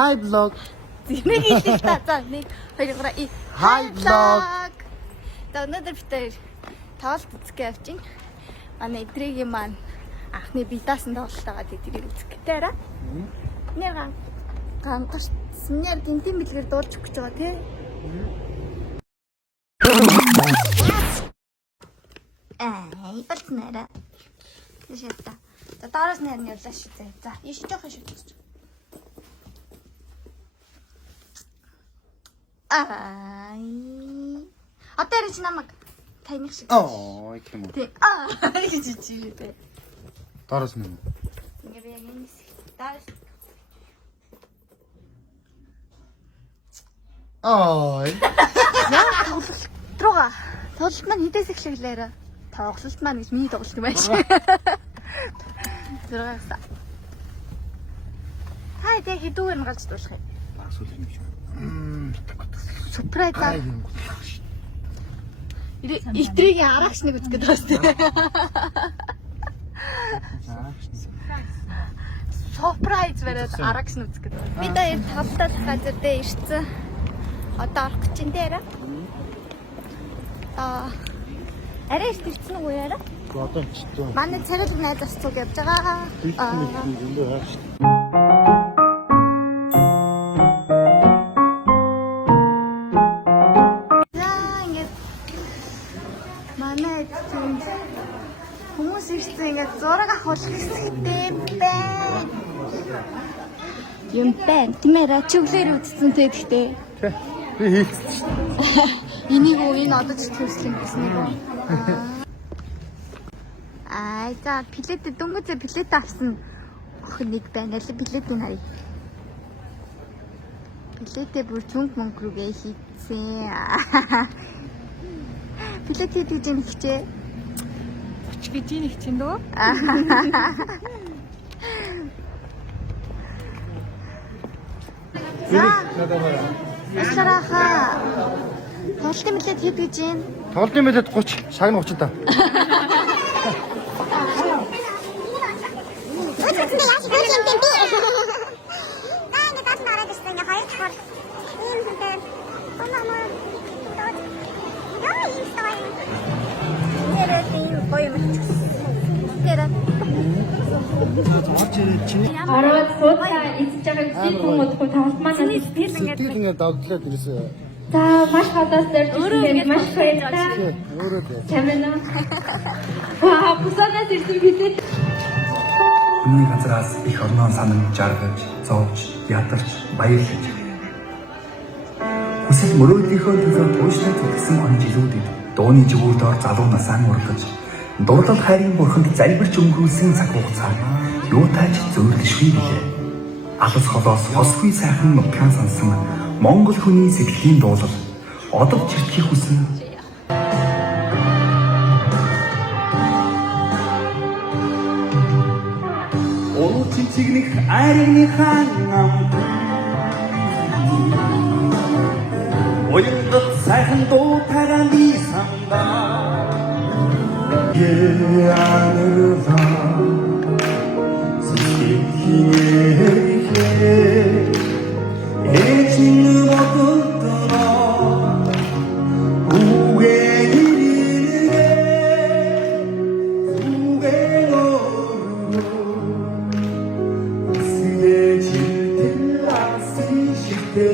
Hi vlog. Нэг хэлээ та. За 1 2 3 Hi vlog. За өнөөдөр бид тоглолт үзэх явж байна. Манай эдрийн маань анхны бидаасан тоглолтойгоо тэднийг үзэх гэдэг арай. Нэр гангаш нэр гинтийн бэлгээр дуулж өгч байгаа тий. Ипэртнэрэ. Яшта. За дараас нэр нь явлаа шүү дээ. За иш жоох шүү дээ. Ай. Одоо чи намайг таних шиг. Оо, их юм уу. Тий. Гэж чи дээ. Дараас минь. Ингээ би яг энэ дараас. Ой. Яа тоглолт руугаа. Тоглолт маань хідээс эхлэглээрээ. Тоглолт маань гэж миний тоглолт юм байна. Зургаас. Хай тэг хэдүүгээр нь гарч дуулах юм. Асуул юм шиг. Surprise. Этрийн арагч нэг үзгээд байгаа шүү дээ. Surprise бариад арагч нь үзгээд байгаа. Би даяар тавтал газар дээр ирсэн. Одоо орох гэж энэ дээр. Арай ирсэн үгүй яара? Одоо ч тоо. Манай царилэг найзаас цуг явж байгаа. Хүмүүс ирсэн ингээд зураг авах хэсэгтэй байна. Юм байна. Тэмээрэ чөглөр үзсэн тэгэхдээ. Би хийлцсэн шүү дээ. Энийг энэ одоо ч төслөн гэсэн нэг үү. Аа за плет дөнгөж плет авсан охин нэг байна л плетийн харъя. Плетээ бүр цүнх мөнгө рүүгээ хийцэн. Плет хийж юм хичээ. Гэж нэг чинь дөө. Ясарааха. Тоглолтын мэлэд хэд гэж юм? Тоглолтын мэлэд 30, шагн 30 та. Араад суудаа эцэж байгаа жил хүн удахгүй тоглолт маань Сэтгэл ингээд догтлоод ирсэн. За маш хадаас дэрж ирсэн маш баярлалаа. Өөрөө дээ. Чамэна. Бусадаас ирсэн бидэд. Хүний газраас их орноо санамж жаргаж, зовж, ядарч, баярлаж. Хүсэл мөрөөдлийнхөө төлөө тууштай зүтгсэн он жилүүдэд дууны жигүүрдээр залуу насаан ургаж, дурлал хайрын бурханд залбирч өнгөрүүлсэн цаг хугацаа юутайч зөөрлөшгүй билээ. Алс холоос хосгүй сайхан нутгаан сансан Монгол хүний сэтгэлийн дуулал одод чиртгэх хүсэн. Ол цэцэгнэх айрныхаа нам Оёнгод сайхан дуу тагаан би сандаа Яанерва Эчин бодолтоо үгээр ирээ үгээр орно сэлэжил ласи шигтэй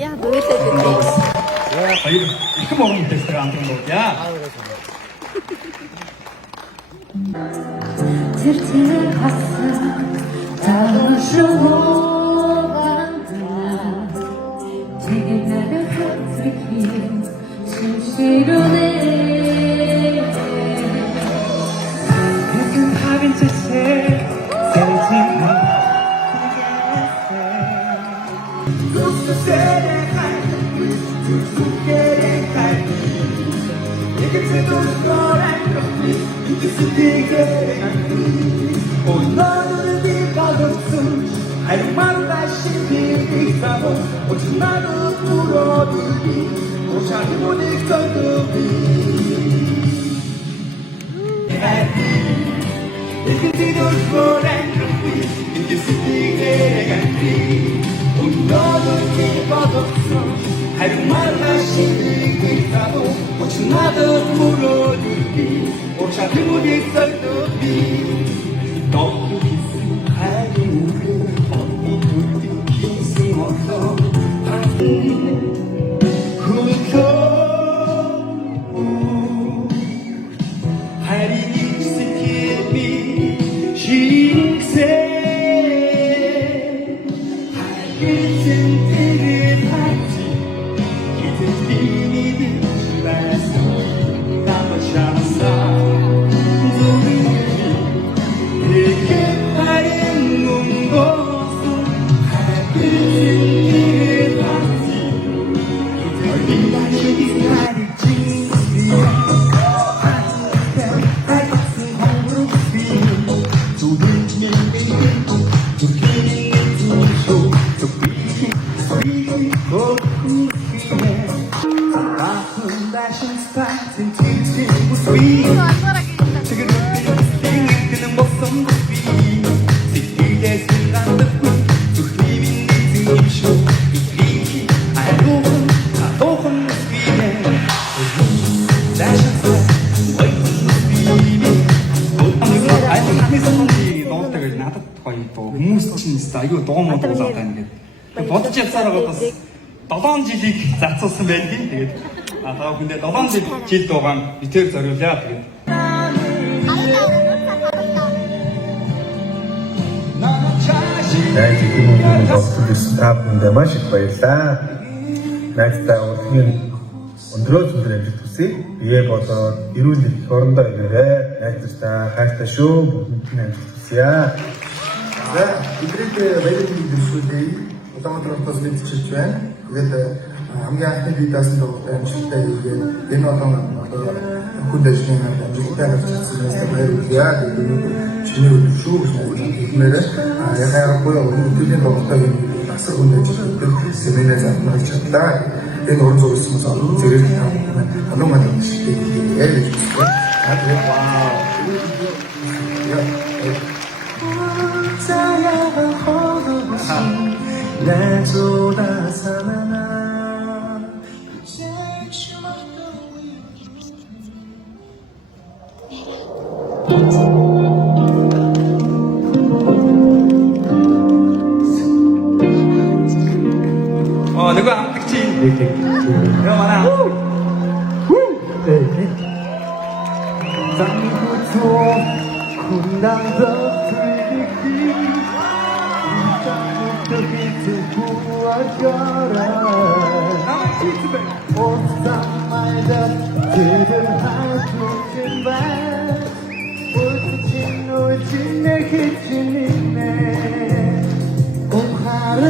Яа дуулаад. Баяр их морон дэстер амтран дуудъя. Тэр хасан таашгүй 이루네 Bütün havin sesi sevdiğimi Tuttu seni kalbi Tuttu gerek kalbi İkisi tuttu kalbi İkisi gerek kalbi Onları bir kalırsın Her manda şimdi bir sabır Uçları kuruldu O şarkımı diktatı İkisi tuttu kalbi İkisi gerek kalbi Onları bir kalırsın Her manda şimdi bir sabır Uçları kuruldu O şarkımı diktatı Doğru gitsin her yolu Onu durdu gitsin orada Kurtul Her ikisi kimi şiirse Her gitsin diri parti Gidin beni düşmezsin Kama şansa Хүмүүс чинь аюу дуу муу дуулаад байна гэдэг. Бодож явсараа бас 7 жилийг зарцуулсан байдгийг. Тэгээд одоо хүндээ 7 жил дуугаан битээр зориулъя тэгээд. Найз их юм болсон гэсэн та бүхэндээ маш их баярлалаа. Найзтай урлагийн өндрөө зүрх амжилт хүсье. Бие болоод эрүүл их орондоо ирээрэй. Найзтай хайртай шүү. Бүгдний амжилт хүсье. За, идрээд баярлалын дэвшүүлээ. Улаанбаатараас мэдчихэж байна. Тэгээд хамгийн анхны бие даасан дуутай амжилттай хийгээд энэ одоо хүн дэжний амжилттай авчихсан баярлалаа. Тэгээд чиний өдөр шүү гэж хэлмээрээ яхаарахгүй өнөөдрийн дуутай асар хүн дэжтэй семинар заснаж чадлаа. Энэ уран зурсан зэрэг танаа маань шигтэй ярьж байна. Тэгээд вау. 날 쏟아서만 누가 특징 이렇게 그러면은 쌍구총 군당도 불리기 빛을 부어줘라 옷상 말다 그들 하수진 발 울진 울진 내 기침이네 공화를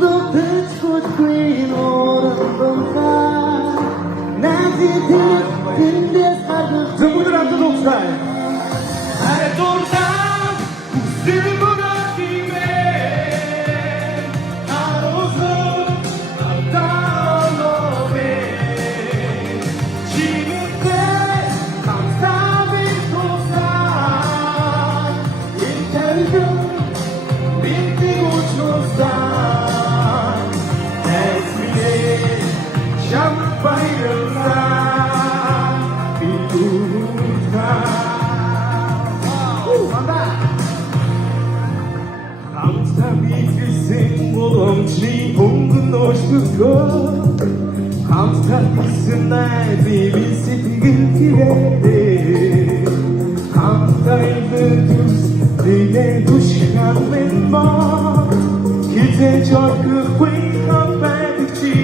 너 비추고 오는 동산 낮이 들뜬 데 사는 전부들 앞서 녹살 아래 동산 웃음을 Hamdolsun nerede bilse bilgilere Hamdolsun dile düşen ben var Gece çok kıyım verdikçe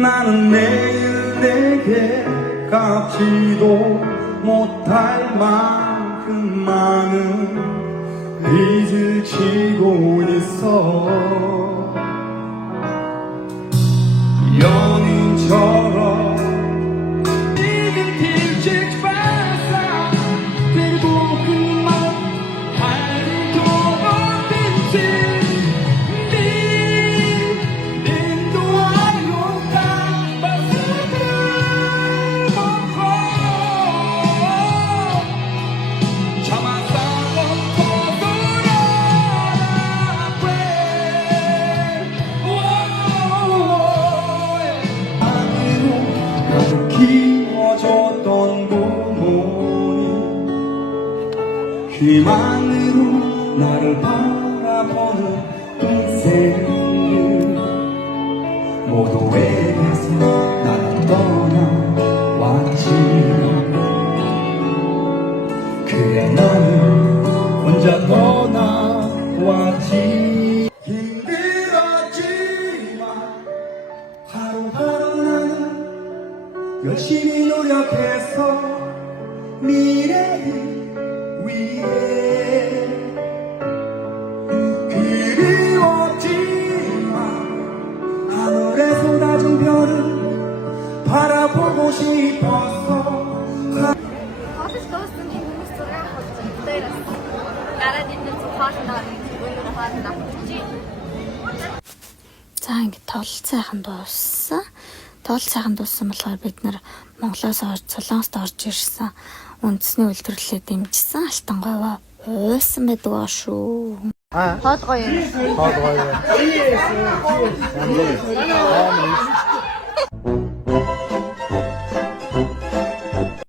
나는 매일 내게 갚지도 못할 만큼 많은 빚을 지고 있어. 연인처럼 지금 일찍 발사 들고 그만 알고 어딘지 키워줬던 부모님 희망으로 나를 바라보는 동생들 모두 외면해서 나는 떠나왔지. 그래 나는 혼자 떠나왔지. 힘들었지만 하루하루 나는 열심히 노력해서 미래를 위해 그리웠지만 하늘에 쏟아진 별을 바라보고 싶었어. Хоолж дууссан тийм хүмүүс зураг авах гэж дээрээс гараад ирсэн хоолноо өндөр хоолнд авчихжээ. За ингэ тоолол сайхан дууссан. Тоол сайхан дууссан болохоор бид нэр Монголоос орж Солонгост орж ирсэн. Үндэсний үйлдвэрлэлээ дэмжсэн алтан говь уусан байдаг аа шүү. Хоол гоё юм. Хоол гоё.